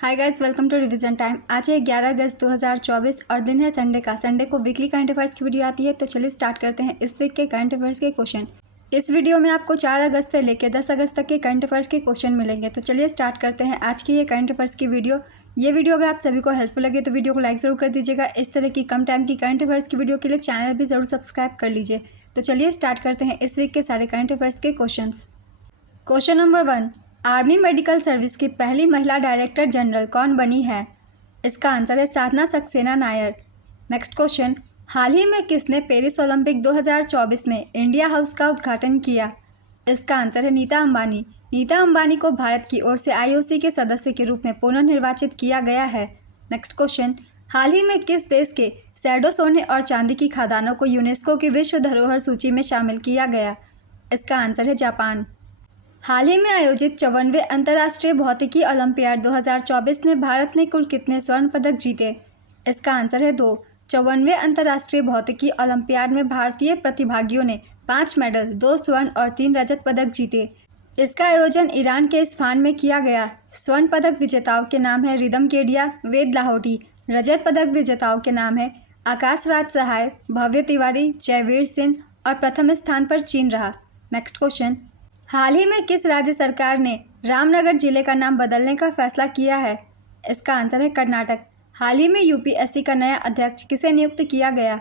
Hi guys, welcome to revision time. आज है 11 अगस्त 2024 और दिन है संडे का। संडे को वीकली करंट अफेयर्स की वीडियो आती है, तो चलिए स्टार्ट करते हैं इस वीक के करंट अफेयर्स के क्वेश्चन। इस वीडियो में आपको 4 अगस्त से लेकर 10 अगस्त तक के करंट अफेयर्स के क्वेश्चन मिलेंगे। तो चलिए स्टार्ट करते हैं आज की ये करंट अफेयर्स की वीडियो। ये वीडियो अगर आप सभी को हेल्पफुल लगे तो वीडियो को लाइक ज़रूर कर दीजिएगा। इस तरह की कम टाइम की करंट अफेयर्स की वीडियो के लिए चैनल भी ज़रूर सब्सक्राइब कर लीजिए। तो चलिए स्टार्ट करते हैं इस वीक के सारे करंट अफेयर्स के question. Question number 1, army medical service की पहली महिला डायरेक्टर जनरल कौन बनी है? इसका आंसर है साधना सक्सेना नायर। नेक्स्ट क्वेश्चन, हाल ही में किसने पेरिस ओलंपिक 2024 में इंडिया हाउस का उद्घाटन किया? इसका आंसर है नीता अंबानी। नीता अंबानी को भारत की ओर से आईओसी के सदस्य के रूप में पुनर्निर्वाचित किया गया है। नेक्स्ट क्वेश्चन, हाल ही में किस देश के सैडो सोने और चांदी की खदानों को यूनेस्को की विश्व धरोहर सूची में शामिल किया गया? इसका आंसर है जापान। हाल ही में आयोजित 54वें अंतर्राष्ट्रीय भौतिकी ओलंपियाड 2024 में भारत ने कुल कितने स्वर्ण पदक जीते? इसका आंसर है 2। 54वें अंतर्राष्ट्रीय भौतिकी ओलंपियाड में भारतीय प्रतिभागियों ने 5 मेडल, 2 स्वर्ण और 3 रजत पदक जीते। इसका आयोजन ईरान के इस्फहान में किया गया। स्वर्ण पदक विजेताओं के नाम है रिदम केडिया, वेद लाहौटी। रजत पदक विजेताओं के नाम है आकाश राज सहाय, भव्य तिवारी, जयवीर सिंह और प्रथम स्थान पर चीन रहा। नेक्स्ट क्वेश्चन, हाल ही में किस राज्य सरकार ने रामनगर जिले का नाम बदलने का फैसला किया है? इसका आंसर है कर्नाटक। हाल ही में यूपीएससी का नया अध्यक्ष किसे नियुक्त किया गया?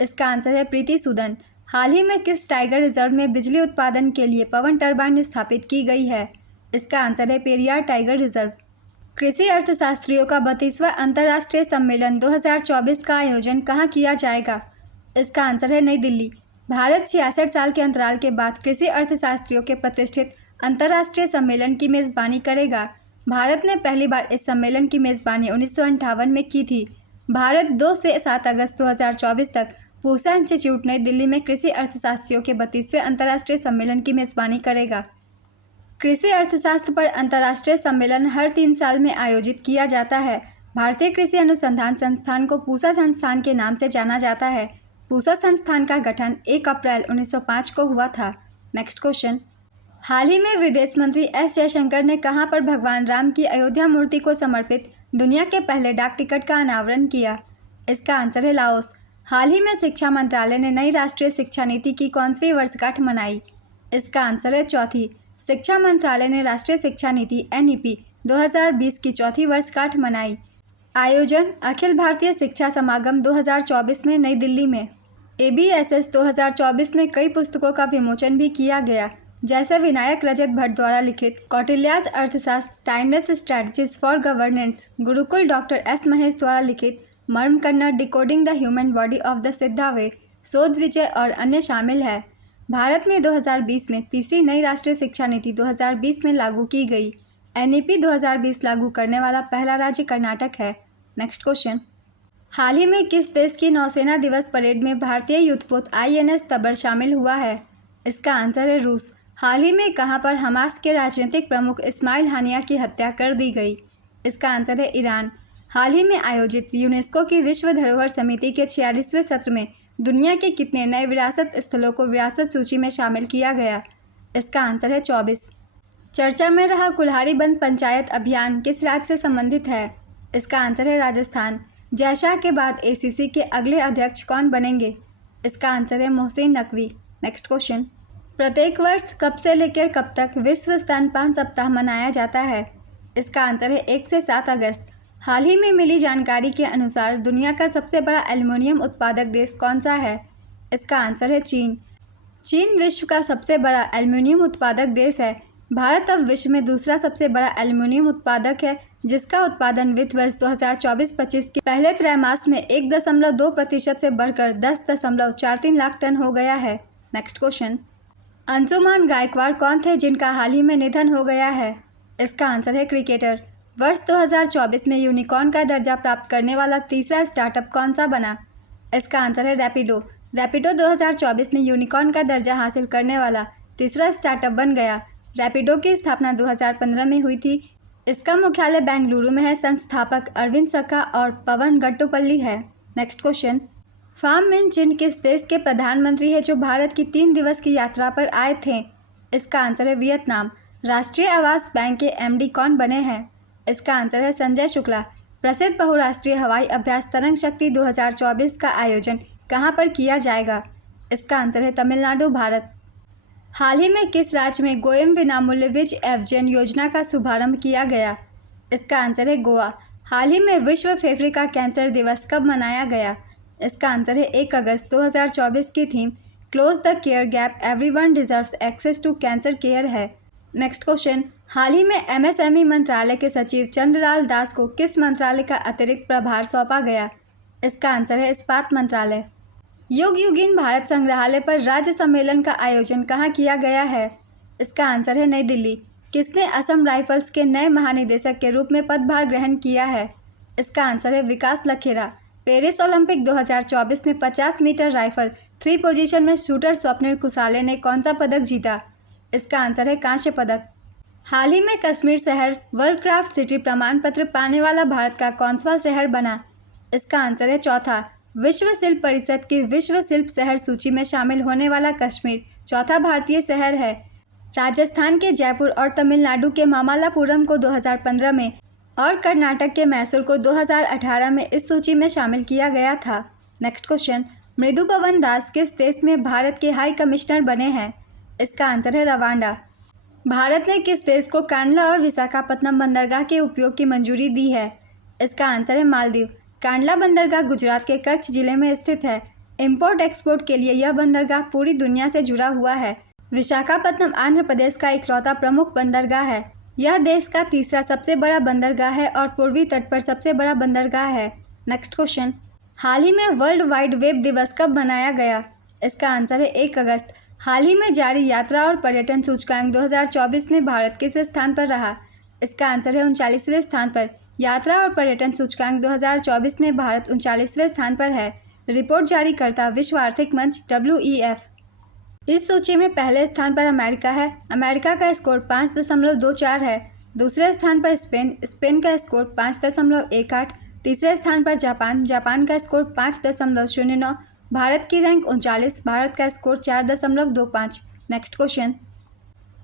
इसका आंसर है प्रीति सूदन। हाल ही में किस टाइगर रिजर्व में बिजली उत्पादन के लिए पवन टरबाइन स्थापित की गई है? इसका आंसर है पेरियार टाइगर रिजर्व। कृषि अर्थशास्त्रियों का 32वां अंतर्राष्ट्रीय सम्मेलन 2024 का आयोजन कहाँ किया जाएगा? इसका आंसर है नई दिल्ली। भारत 66 साल के अंतराल के बाद कृषि अर्थशास्त्रियों के प्रतिष्ठित अंतर्राष्ट्रीय सम्मेलन की मेज़बानी करेगा। भारत ने पहली बार इस सम्मेलन की मेज़बानी 1958 में की थी। भारत 2 से 7 अगस्त 2024 तक पूसा इंस्टीट्यूट नई दिल्ली में कृषि अर्थशास्त्रियों के 32वें अंतर्राष्ट्रीय सम्मेलन की मेज़बानी करेगा। कृषि अर्थशास्त्र पर अंतर्राष्ट्रीय सम्मेलन हर 3 साल में आयोजित किया जाता है। भारतीय कृषि अनुसंधान संस्थान को पूसा संस्थान के नाम से जाना जाता है। पूसा संस्थान का गठन 1 अप्रैल 1905 को हुआ था। नेक्स्ट क्वेश्चन, हाल ही में विदेश मंत्री एस जयशंकर ने कहां पर भगवान राम की अयोध्या मूर्ति को समर्पित दुनिया के पहले डाक टिकट का अनावरण किया? इसका आंसर है लाओस। हाल ही में शिक्षा मंत्रालय ने नई राष्ट्रीय शिक्षा नीति की कौन-सी वर्षगांठ मनाई? इसका आंसर है चौथी। शिक्षा मंत्रालय ने राष्ट्रीय शिक्षा नीति एनईपी 2020 की चौथी वर्षगांठ मनाई। आयोजन अखिल भारतीय शिक्षा समागम 2024 में नई दिल्ली में। ABSS 2024 में कई पुस्तकों का विमोचन भी किया गया, जैसे विनायक रजत भट्ट द्वारा लिखित कौटिल्याज अर्थशास्त्र timeless strategies for governance, Gurukul doctor S Mahesh द्वारा लिखित मर्म Kannada decoding the human body of the सिद्धा वे, शोध विजय और अन्य शामिल है। भारत में 2020 में तीसरी नई राष्ट्रीय शिक्षा नीति 2020 में लागू की गई। NEP 2020 लागू करने वाला पहला राज्य कर्नाटक है। नेक्स्ट क्वेश्चन, हाल ही में किस देश की नौसेना दिवस परेड में भारतीय युद्धपोत INS तबर शामिल हुआ है? इसका आंसर है रूस। हाल ही में कहां पर हमास के राजनीतिक प्रमुख इस्माइल हानिया की हत्या कर दी गई? इसका आंसर है ईरान। हाल ही में आयोजित यूनेस्को की विश्व धरोहर समिति के 46वें सत्र में दुनिया के कितने नए विरासत स्थलों को विरासत सूची में शामिल किया गया? इसका आंसर है 24। चर्चा में रहा कुल्हाड़ी बंद पंचायत अभियान किस राज्य से संबंधित है? इसका आंसर है राजस्थान। जयशाह के बाद ACC के अगले अध्यक्ष कौन बनेंगे? इसका आंसर है मोहसिन नकवी। नेक्स्ट क्वेश्चन, प्रत्येक वर्ष कब से लेकर कब तक विश्व स्तनपान सप्ताह मनाया जाता है? इसका आंसर है 1 से 7 अगस्त। हाल ही में मिली जानकारी के अनुसार दुनिया का सबसे बड़ा एल्युमिनियम उत्पादक देश कौन सा है? इसका आंसर है चीन। चीन विश्व का सबसे बड़ा एल्युमिनियम उत्पादक देश है। भारत अब विश्व में दूसरा सबसे बड़ा एल्युमिनियम उत्पादक है, जिसका उत्पादन वित्त वर्ष 2024-25 के पहले त्रैमास में 1.2% से बढ़कर 10.43 लाख टन हो गया है। नेक्स्ट क्वेश्चन, अंशुमान गायकवाड़ कौन थे जिनका हाल ही में निधन हो गया है? इसका आंसर है क्रिकेटर। वर्ष 2024 में यूनिकॉर्न का दर्जा प्राप्त करने वाला तीसरा स्टार्टअप कौन सा बना? इसका आंसर है रैपिडो। रैपिडो 2024 में यूनिकॉर्न का दर्जा हासिल करने वाला तीसरा स्टार्टअप बन गया। रैपिडो की स्थापना 2015 में हुई थी। इसका मुख्यालय बेंगलुरु में है। संस्थापक अरविंद सक्का और पवन गट्टुपल्ली है। नेक्स्ट क्वेश्चन, फाम मिन चिन किस देश के प्रधानमंत्री है जो भारत की 3 दिवस की यात्रा पर आए थे? इसका आंसर है वियतनाम। राष्ट्रीय आवास बैंक के MD कौन बने हैं? इसका आंसर है संजय शुक्ला। प्रसिद्ध बहुराष्ट्रीय हवाई अभ्यास तरंग शक्ति 2024 का आयोजन कहाँ पर किया जाएगा? इसका आंसर है तमिलनाडु, भारत। हाल ही में किस राज्य में गोयम विनामूल्य विज एवजेन योजना का शुभारंभ किया गया? इसका आंसर है गोवा। हाल ही में विश्व फेफड़े का कैंसर दिवस कब मनाया गया? इसका आंसर है 1 अगस्त 2024 की theme close the care gap, everyone deserves access to cancer care है। नेक्स्ट क्वेश्चन, हाल ही में एमएसएमई मंत्रालय के सचिव चंद्रलाल दास को किस मंत्रालय का अतिरिक्त प्रभार सौंपा गया? इसका आंसर है इस्पात मंत्रालय। युग युगीन भारत संग्रहालय पर राज्य सम्मेलन का आयोजन कहाँ किया गया है? इसका आंसर है नई दिल्ली। किसने असम राइफल्स के नए महानिदेशक के रूप में पदभार ग्रहण किया है? इसका आंसर है विकास लखेरा। पेरिस ओलंपिक 2024 में 50 मीटर राइफल 3 पोजीशन में शूटर स्वप्निल कुसाले ने कौन सा पदक जीता? इसका आंसर है कांस्य पदक। हाल ही में कश्मीर शहर वर्ल्ड क्राफ्ट सिटी प्रमाण पत्र पाने वाला भारत का कौनसा शहर बना? इसका आंसर है चौथा। विश्व शिल्प परिषद की विश्व शिल्प शहर सूची में शामिल होने वाला कश्मीर चौथा भारतीय शहर है। राजस्थान के जयपुर और तमिलनाडु के मामल्लापुरम को 2015 में और कर्नाटक के मैसूर को 2018 में इस सूची में शामिल किया गया था। नेक्स्ट क्वेश्चन, मृदु पवन दास किस देश में भारत के हाई कमिश्नर बने हैं? इसका आंसर है रवांडा। भारत ने किस देश को कांडला और विशाखापत्तनम बंदरगाह के उपयोग की मंजूरी दी है? इसका आंसर है मालदीव। कांडला बंदरगाह गुजरात के कच्छ जिले में स्थित है। इंपोर्ट एक्सपोर्ट के लिए यह बंदरगाह पूरी दुनिया से जुड़ा हुआ है। विशाखापत्तनम आंध्र प्रदेश का इकलौता प्रमुख बंदरगाह है। यह देश का तीसरा सबसे बड़ा बंदरगाह है और पूर्वी तट पर सबसे बड़ा बंदरगाह है। नेक्स्ट क्वेश्चन, हाल ही में वर्ल्ड वाइड वेब दिवस कब मनाया गया? इसका आंसर है 1 अगस्त। हाल ही में जारी यात्रा और पर्यटन सूचकांक 2024 में भारत किस स्थान पर रहा? इसका आंसर है 39वें स्थान पर। यात्रा और पर्यटन सूचकांक 2024 में भारत 39वें स्थान पर है। रिपोर्ट जारी करता विश्व आर्थिक मंच WEF। इस सूची में पहले स्थान पर अमेरिका है। अमेरिका का स्कोर 5.24 है। दूसरे स्थान पर स्पेन का स्कोर 5.18। तीसरे स्थान पर जापान का स्कोर 5.09। भारत की रैंक 39, भारत का स्कोर 4.25। नेक्स्ट क्वेश्चन,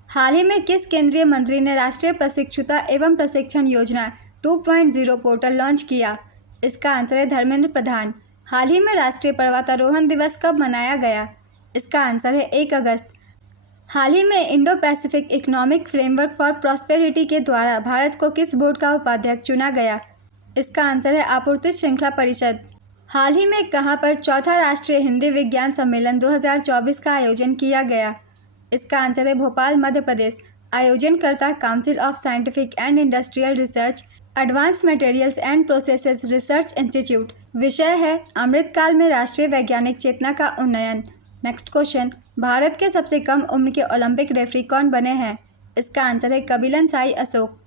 हाल ही में किस केंद्रीय मंत्री ने राष्ट्रीय प्रशिक्षुता एवं प्रशिक्षण योजना 2.0 पोर्टल लॉन्च किया? इसका आंसर है धर्मेंद्र प्रधान। हाल ही में राष्ट्रीय पर्वतारोहण दिवस कब मनाया गया? इसका आंसर है 1 अगस्त। हाल ही में Indo Pacific economic framework for prosperity के द्वारा भारत को किस बोर्ड का उपाध्यक्ष चुना गया? इसका आंसर है आपूर्ति श्रृंखला परिषद। हाल ही में कहां पर चौथा राष्ट्रीय हिंदी विज्ञान सम्मेलन 2024 का आयोजन किया गया? इसका आंसर है भोपाल, मध्य प्रदेश। आयोजनकर्ता Council of Scientific and Industrial Research, Advanced Materials and Processes Research Institute. विषय है अमृतकाल में राष्ट्रीय वैज्ञानिक चेतना का उन्नयन। नेक्स्ट क्वेश्चन, भारत के सबसे कम उम्र के ओलंपिक रेफरी कौन बने हैं? इसका आंसर है कबिलन साई अशोक।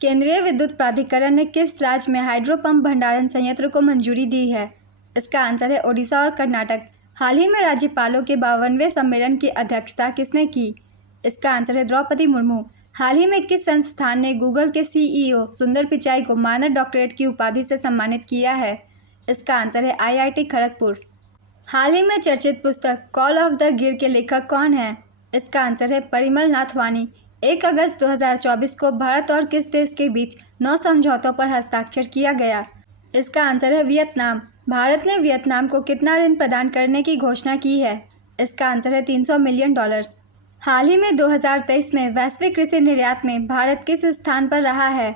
केंद्रीय विद्युत प्राधिकरण ने किस राज्य में हाइड्रो पंप भंडारण संयंत्र को मंजूरी दी है? इसका आंसर है ओडिशा और कर्नाटक। हाल ही में राज्यपालों के 52वें सम्मेलन की अध्यक्षता किसने की? इसका आंसर है द्रौपदी मुर्मू। हाल ही में किस संस्थान ने गूगल के CEO सुंदर पिचाई को मानद डॉक्टरेट की उपाधि से सम्मानित किया है? इसका आंसर है IIT खड़गपुर। हाल ही में चर्चित पुस्तक कॉल ऑफ द गिर के लेखक कौन है? इसका आंसर है परिमल नाथवानी। 1 अगस्त 2024 को भारत और किस देश के बीच 9 समझौतों पर हस्ताक्षर किया गया? इसका आंसर है वियतनाम। भारत ने वियतनाम को कितना ऋण प्रदान करने की घोषणा की है? इसका आंसर है $300 मिलियन। हाल ही में 2023 में वैश्विक कृषि निर्यात में भारत किस स्थान पर रहा है?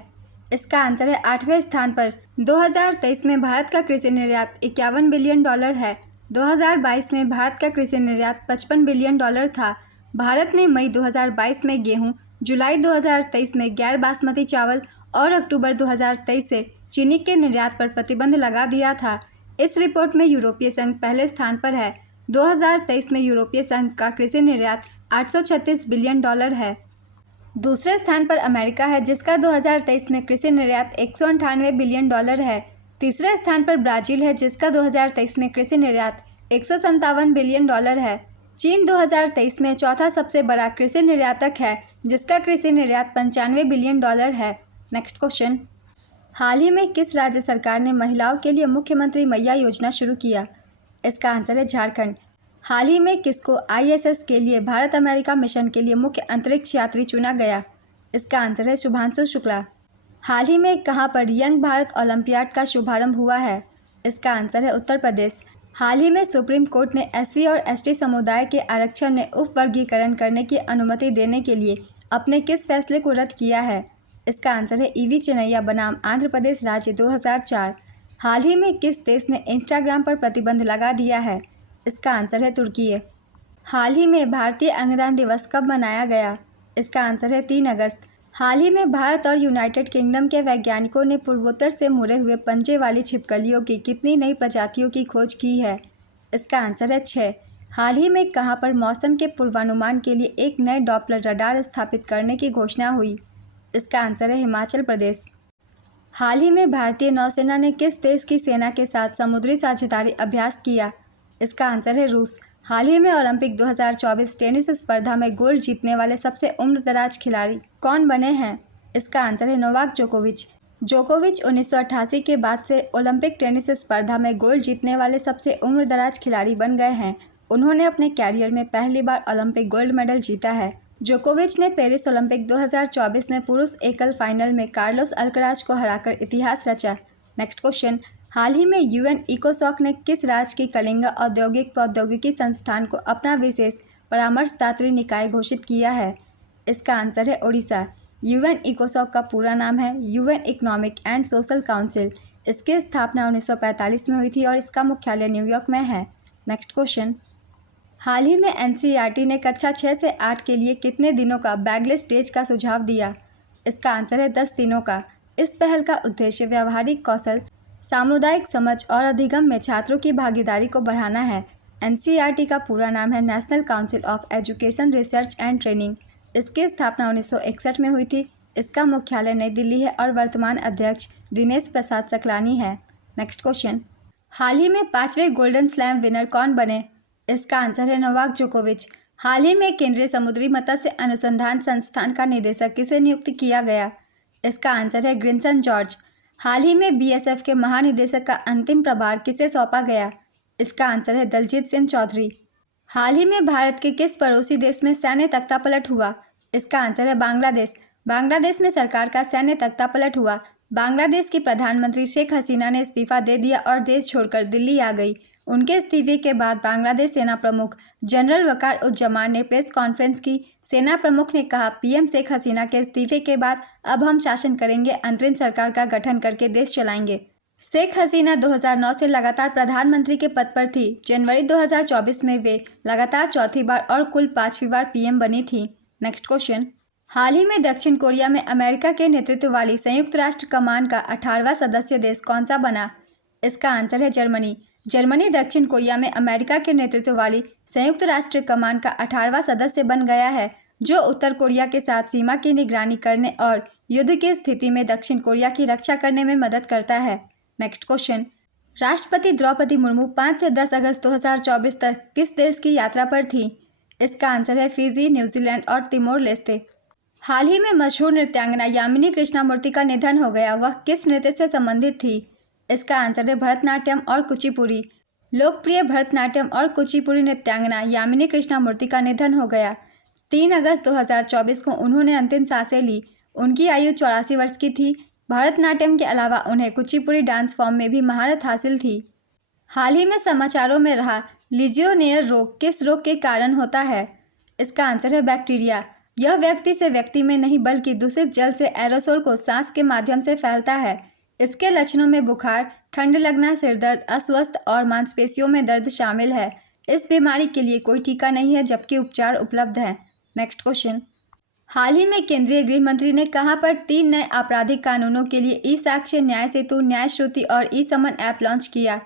इसका आंसर है 8वें स्थान पर। 2023 में भारत का कृषि निर्यात $51 बिलियन है। 2022 में भारत का कृषि निर्यात $55 बिलियन था। भारत ने मई 2022 में गेहूं, जुलाई 2023 में गैर बासमती चावल और अक्टूबर 2023 से चीनी के निर्यात पर प्रतिबंध लगा दिया था। इस रिपोर्ट में यूरोपीय संघ पहले स्थान पर है। 2023 में यूरोपीय संघ का कृषि निर्यात $836 बिलियन है। दूसरे स्थान पर अमेरिका है जिसका 2023 में कृषि निर्यात $198 बिलियन है। तीसरे स्थान पर ब्राज़ील है जिसका 2023 में कृषि निर्यात $157 बिलियन है। चीन 2023 में चौथा सबसे बड़ा कृषि निर्यातक है जिसका कृषि निर्यात $95 बिलियन है। नेक्स्ट क्वेश्चन, हाल ही में किस राज्य सरकार ने महिलाओं के लिए मुख्यमंत्री मैया योजना शुरू किया? इसका आंसर है झारखंड। हाल ही में किसको ISS के लिए भारत अमेरिका मिशन के लिए मुख्य अंतरिक्ष यात्री चुना गया? इसका आंसर है शुभांशु शुक्ला। हाल ही में कहां पर यंग भारत ओलंपियाड का शुभारंभ हुआ है? इसका आंसर है उत्तर प्रदेश। हाल ही में सुप्रीम कोर्ट ने एससी और एसटी समुदाय के आरक्षण में उप वर्गीकरण करने की अनुमति देने के लिए अपने किस फैसले को रद्द किया है? इसका आंसर है ईवी चिनैया बनाम आंध्र प्रदेश राज्य 2004। हाल ही में किस देश ने इंस्टाग्राम पर प्रतिबंध लगा दिया है? इसका आंसर है तुर्की। हाल ही में भारतीय अंगदान दिवस कब मनाया गया? इसका आंसर है 3 अगस्त। हाल ही में भारत और यूनाइटेड किंगडम के वैज्ञानिकों ने पूर्वोत्तर से मुड़े हुए पंजे वाली छिपकलियों की कितनी नई प्रजातियों की खोज की है? इसका आंसर है 6। हाल ही में कहां पर मौसम के पूर्वानुमान के लिए एक नए डॉपलर रडार स्थापित करने की घोषणा हुई? इसका आंसर है हिमाचल प्रदेश। हाल ही में भारतीय नौसेना ने किस देश की सेना के साथ समुद्री साझेदारी अभ्यास किया? इसका आंसर है रूस। हाल ही में ओलंपिक 2024 टेनिस स्पर्धा में गोल्ड जीतने वाले सबसे उम्रदराज खिलाड़ी कौन बने हैं? इसका आंसर है नोवाक जोकोविच। जोकोविच 1988 के बाद से ओलंपिक टेनिस स्पर्धा में गोल्ड जीतने वाले सबसे उम्रदराज खिलाड़ी बन गए हैं। उन्होंने अपने कैरियर में पहली बार ओलंपिक गोल्ड मेडल जीता है। जोकोविच ने पेरिस ओलंपिक 2024 में पुरुष एकल फाइनल में कार्लोस अल्कराज को हराकर इतिहास रचा। नेक्स्ट क्वेश्चन, हाल ही में यूएन इकोसॉक ने किस राज्य की कलिंगा औद्योगिक प्रौद्योगिकी संस्थान को अपना विशेष परामर्शदात्री निकाय घोषित किया है? इसका आंसर है ओडिशा। यूएन इकोसॉक का पूरा नाम है UN economic and social council. इसकी स्थापना 1945 में हुई थी और इसका मुख्यालय न्यूयॉर्क में है। नेक्स्ट क्वेश्चन, हाल ही में एनसीईआरटी ने कक्षा 6 से 8 के लिए कितने दिनों का बैगलेस डेज का सुझाव दिया? इसका आंसर है 10 दिनों का। इस पहल का उद्देश्य व्यावहारिक कौशल, सामुदायिक समझ और अधिगम में छात्रों की भागीदारी को बढ़ाना है। एनसीईआरटी का पूरा नाम है national council of education research and training. इसकी स्थापना 1961 में हुई थी। इसका मुख्यालय नई दिल्ली है और वर्तमान अध्यक्ष दिनेश प्रसाद सकलानी है। नेक्स्ट क्वेश्चन, हाल ही में 5वें गोल्डन स्लैम विनर कौन बने? इसका आंसर है नोवाक जोकोविच। हाल ही में केंद्रीय समुद्री मत्स्य अनुसंधान संस्थान का निदेशक किसे नियुक्त किया गया? इसका आंसर है ग्रिनसन जॉर्ज। हाल ही में बीएसएफ के महानिदेशक का अंतिम प्रभार किसे सौंपा गया? इसका आंसर है दलजीत सिंह चौधरी। हाल ही में भारत के किस पड़ोसी देश में सैन्य तख्तापलट हुआ? इसका आंसर है बांग्लादेश। बांग्लादेश में सरकार का सैन्य तख्तापलट हुआ। बांग्लादेश की प्रधानमंत्री शेख हसीना ने इस्तीफा दे दिया और देश छोड़कर दिल्ली आ गई। उनके इस्तीफे के बाद बांग्लादेश सेना प्रमुख जनरल वकार उज़्ज़मान ने प्रेस कॉन्फ्रेंस की। सेना प्रमुख ने कहा, पीएम शेख हसीना के इस्तीफे के बाद अब हम शासन करेंगे, अंतरिम सरकार का गठन करके देश चलाएंगे। शेख हसीना 2009 से लगातार प्रधानमंत्री के पद पर थी। जनवरी 2024 में वे लगातार चौथी बार और कुल 5वीं बार पीएम बनी थी। नेक्स्ट क्वेश्चन, हाल ही में दक्षिण कोरिया में अमेरिका के नेतृत्व वाली संयुक्त राष्ट्र कमान का 18वां सदस्य देश कौन सा बना? इसका आंसर है जर्मनी। जर्मनी दक्षिण कोरिया में अमेरिका के नेतृत्व वाली संयुक्त राष्ट्र कमान का 18वां सदस्य बन गया है, जो उत्तर कोरिया के साथ सीमा की निगरानी करने और युद्ध की स्थिति में दक्षिण कोरिया की रक्षा करने में मदद करता है। नेक्स्ट क्वेश्चन, राष्ट्रपति द्रौपदी मुर्मू 5 से 10 अगस्त 2024 तक किस देश की यात्रा पर थी? इसका आंसर है फिजी, न्यूजीलैंड और तिमोर लेस्ते। हाल ही में मशहूर नृत्यांगना यामिनी कृष्णामूर्ति का निधन हो गया। वह किस नृत्य से संबंधित थी? इसका आंसर है भरतनाट्यम और कुचिपुड़ी। लोकप्रिय भरतनाट्यम और कुचिपुड़ी नृत्यांगना यामिनी कृष्णामूर्ति का निधन हो गया। 3 अगस्त 2024 को उन्होंने अंतिम सांसें ली। उनकी आयु 84 वर्ष की थी। भरतनाट्यम के अलावा उन्हें कुचिपुड़ी डांस फॉर्म में भी महारत हासिल थी। हाल ही में समाचारों में रहा लीजियोनेयर रोग किस रोग के कारण होता है? इसका आंसर है बैक्टीरिया। यह व्यक्ति से व्यक्ति में नहीं बल्कि दूषित जल से एरोसोल को सांस के माध्यम से फैलता है। इसके लक्षणों में बुखार, ठंड लगना, सिरदर्द, अस्वस्थ और मांसपेशियों में दर्द शामिल है। इस बीमारी के लिए कोई टीका नहीं है, जबकि उपचार उपलब्ध है। नेक्स्ट क्वेश्चन, हाल ही में केंद्रीय गृह मंत्री ने कहां पर 3 नए आपराधिक कानूनों के लिए ई साक्ष्य, न्याय सेतु, न्याय श्रुति और ई समन ऐप लॉन्च किया?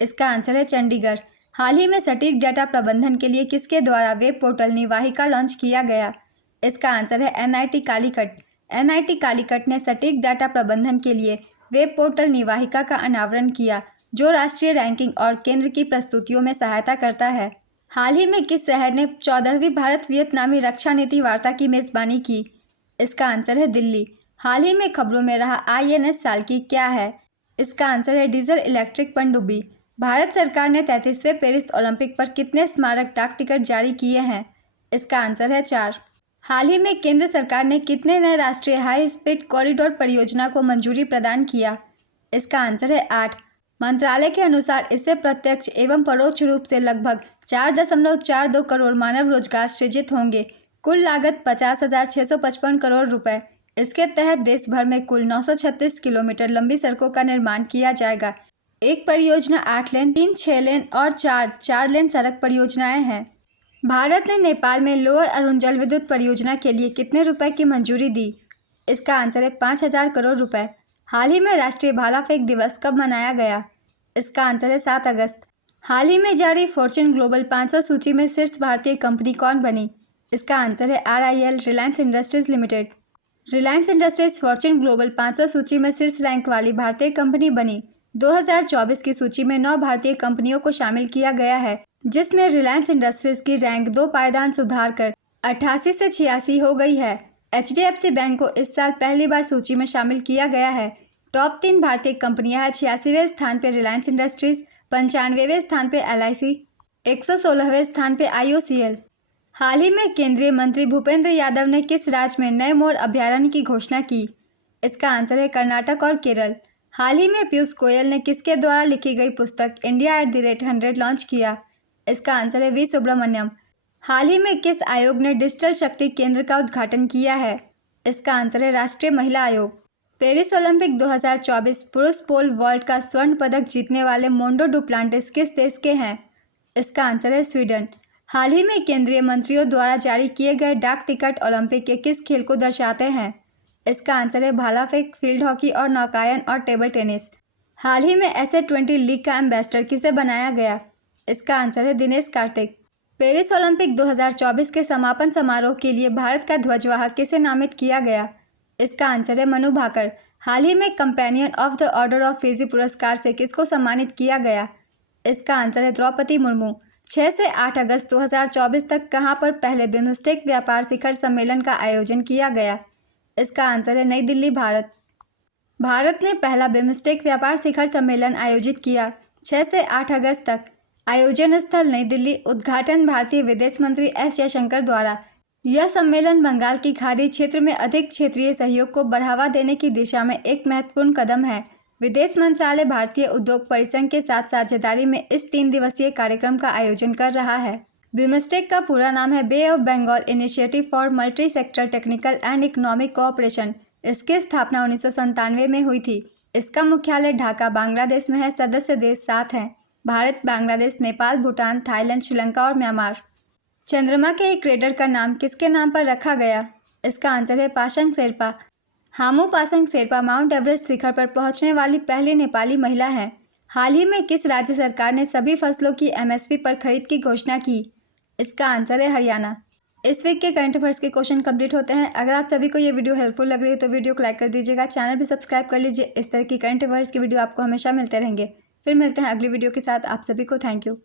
इसका आंसर है चंडीगढ़। हाल ही में सटीक डाटा प्रबंधन के लिए किसके द्वारा वेब पोर्टल निवाहिका लॉन्च किया गया? इसका आंसर है एनआईटी कालीकट। एनआईटी कालीकट ने सटीक डाटा प्रबंधन के लिए वेब पोर्टल निवाहिका का अनावरण किया, जो राष्ट्रीय रैंकिंग और केंद्र की प्रस्तुतियों में सहायता करता है। हाल ही में किस शहर ने 14वीं भारत वियतनामी रक्षा नीति वार्ता की मेजबानी की? इसका आंसर है दिल्ली। हाल ही में खबरों में रहा आईएनएस साल्की क्या है? इसका आंसर है डीजल इलेक्ट्रिक पनडुब्बी। भारत सरकार ने 33वें पेरिस ओलंपिक पर कितने स्मारक डाक टिकट जारी किए हैं? इसका आंसर है 4। हाल ही में केंद्र सरकार ने कितने नए राष्ट्रीय हाई स्पीड कॉरिडोर परियोजना को मंजूरी प्रदान किया? इसका आंसर है 8। मंत्रालय के अनुसार इससे प्रत्यक्ष एवं परोक्ष रूप से लगभग 4.42 करोड़ मानव रोजगार सृजित होंगे। कुल लागत 50,655 करोड़ रुपए। इसके तहत देश भर में कुल 936 किलोमीटर लंबी सड़कों का निर्माण किया जाएगा। एक परियोजना 8 लेन, 3 6 लेन और 4 लेन सड़क परियोजनाएं हैं। भारत ने नेपाल में लोअर अरुण जल विद्युत परियोजना के लिए कितने रुपए की मंजूरी दी? इसका आंसर है 5,000 करोड़ रुपए। हाल ही में राष्ट्रीय भाला फेंक दिवस कब मनाया गया? इसका आंसर है 7 अगस्त। हाल ही में जारी फॉर्च्यून ग्लोबल 500 सूची में शीर्ष भारतीय कंपनी कौन बनी? इसका आंसर है RIL Reliance industries limited. Reliance industries Fortune global 500 सूची में शीर्ष रैंक वाली भारतीय कंपनी बनी। 2024 की सूची में 9 भारतीय कंपनियों को शामिल किया गया है, जिसमें रिलायंस इंडस्ट्रीज की रैंक 2 पायदान सुधार कर 88 से 86 हो गई है। HDFC बैंक को इस साल पहली बार सूची में शामिल किया गया है। टॉप 3 भारतीय कंपनियां हैं। 86वें स्थान पर रिलायंस इंडस्ट्रीज, 95वें स्थान पर LIC, 116वें स्थान पर IOCL। हाल ही में केंद्रीय मंत्री भूपेंद्र यादव ने किस राज्य में नए मोर अभयारण्य की घोषणा की? इसका आंसर है कर्नाटक और केरल। हाल ही में पीयूष गोयल ने किसके द्वारा लिखी गई पुस्तक India@100 लॉन्च किया? इसका आंसर है V सुब्रमण्यम। हाल ही में किस आयोग ने डिजिटल शक्ति केंद्र का उद्घाटन किया है? इसका आंसर है राष्ट्रीय महिला आयोग। पेरिस ओलंपिक 2024 पुरुष पोल वॉल्ट का स्वर्ण पदक जीतने वाले मोंडो डुप्लांटिस किस देश के हैं? इसका आंसर है स्वीडन। हाल ही में केंद्रीय मंत्रियों द्वारा जारी किए गए डाक टिकट ओलंपिक के किस खेल को दर्शाते हैं? इसका आंसर है भाला फेंक, फील्ड हॉकी और नौकायन और टेबल टेनिस। हाल ही में SA20 लीग का एम्बेसडर किसे बनाया गया? इसका आंसर है दिनेश कार्तिक। पेरिस ओलंपिक 2024 के समापन समारोह के लिए भारत का ध्वजवाहक किसे नामित किया गया? इसका आंसर है मनु भाकर। हाल ही में companion of the order of Fiji पुरस्कार से किसको सम्मानित किया गया? इसका आंसर है द्रौपदी मुर्मू। 6 से 8 अगस्त 2024 तक कहां पर पहले बिम्स्टेक व्यापार शिखर सम्मेलन का आयोजन किया गया? इसका आंसर है नई दिल्ली, भारत। भारत ने पहला बिम्स्टेक व्यापार शिखर सम्मेलन आयोजित किया। 6 से 8 अगस्त तक। आयोजन स्थल नई दिल्ली। उद्घाटन भारतीय विदेश मंत्री S जयशंकर द्वारा। यह सम्मेलन बंगाल की खाड़ी क्षेत्र में अधिक क्षेत्रीय सहयोग को बढ़ावा देने की दिशा में एक महत्वपूर्ण कदम है। विदेश मंत्रालय भारतीय उद्योग परिसंघ के साथ साझेदारी में इस 3 दिवसीय कार्यक्रम का आयोजन कर रहा है। बिम्स्टेक का पूरा नाम है Bay of Bengal Initiative for Multi Sector Technical and Economic Cooperation. इसकी स्थापना 1997 में हुई थी। इसका मुख्यालय ढाका, बांग्लादेश में है। सदस्य देश 7 हैं: भारत, बांग्लादेश, नेपाल, भूटान, थाईलैंड, श्रीलंका और म्यांमार। चंद्रमा के एक क्रेटर का नाम किसके नाम पर रखा गया? इसका आंसर है पासांग शेरपा। हामू पासांग शेरपा माउंट एवरेस्ट शिखर पर पहुंचने वाली पहली नेपाली महिला है। हाल ही में किस राज्य सरकार ने सभी फसलों की MSP पर खरीद की घोषणा की? इसका आंसर है हरियाणा। इस वीक के करंट अफेयर्स के क्वेश्चन कंप्लीट होते हैं। अगर आप सभी को ये वीडियो हेल्पफुल लग रही है तो वीडियो को लाइक कर दीजिएगा, चैनल भी सब्सक्राइब कर लीजिए। इस तरह की करंट अफेयर्स की वीडियो आपको हमेशा मिलते रहेंगे। फिर मिलते हैं अगली वीडियो के साथ। आप सभी को थैंक यू।